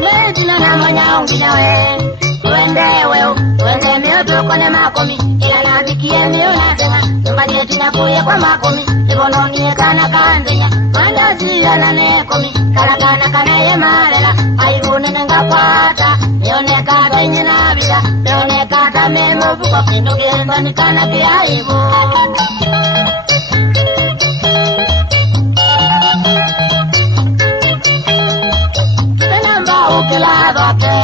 Mejina na mwanyangu nawe Wende mioto kone makomi Ila nabikie miona tena Mbade tinakuye kwa makomi Ibono niekana kanzenya Mandazi ya nane komi Karakana kanaye marela Aibune nenga kwata Mione kata inye nabila Mione kata memo buko Kinuke ndani kana kia ibu Tenamba ukila doke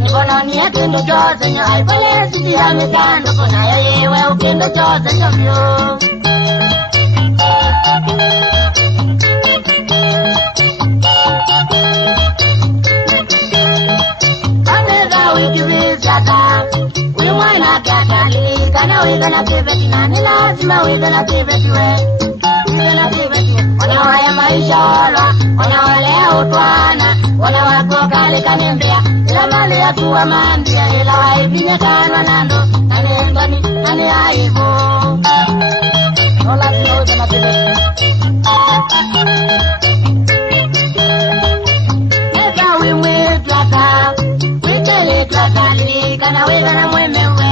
Nibono niekendo chose nyo Aibole sisi ya mitando Kuna yewe ukendo chose nyo vyo We're gonna give it nani lazima we're gonna give it wanawaya maisha wanawalea utwana wanawako kale kanembea ila mali ya kuwa mandia ila waibinya kanwa nando nani aibu no lazima we're gonna give it esa wimwe tlaka wikele tlaka lilikana we're gonna mwemewe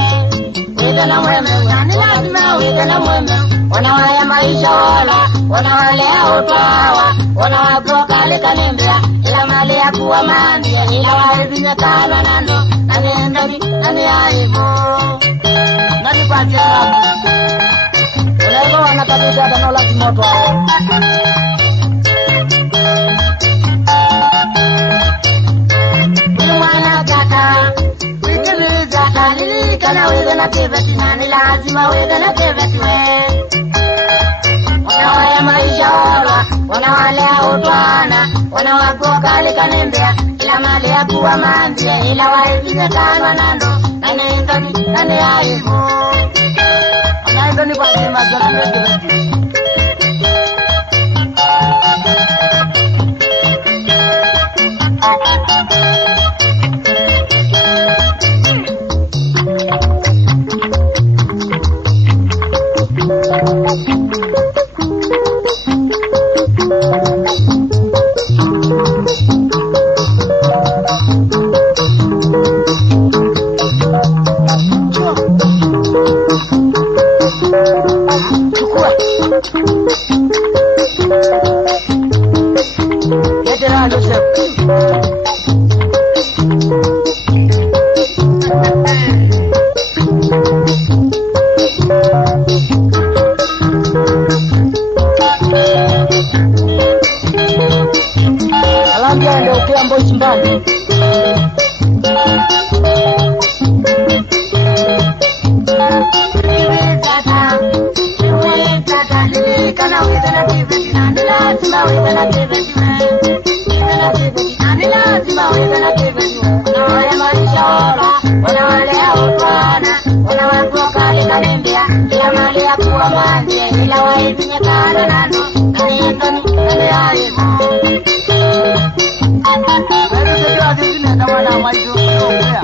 na mweme yani lazima uite na mweme wanawaya maisha wanawalea utwawa wanawabroka likanembea ila mali ya kuwa mandia ila waibinya kanwa nando nani aibu nani kwa jela ulego wanatabisha hata nola kimoto Kana wewe gonna give it nani lazima wewe gonna give it wanawaya maisha wanawalea utwana wanawakoka likanembea ila mali ya kuwa mandia ila waibinya kanwa nando nani aibu wanaibani kwa jima zona Nani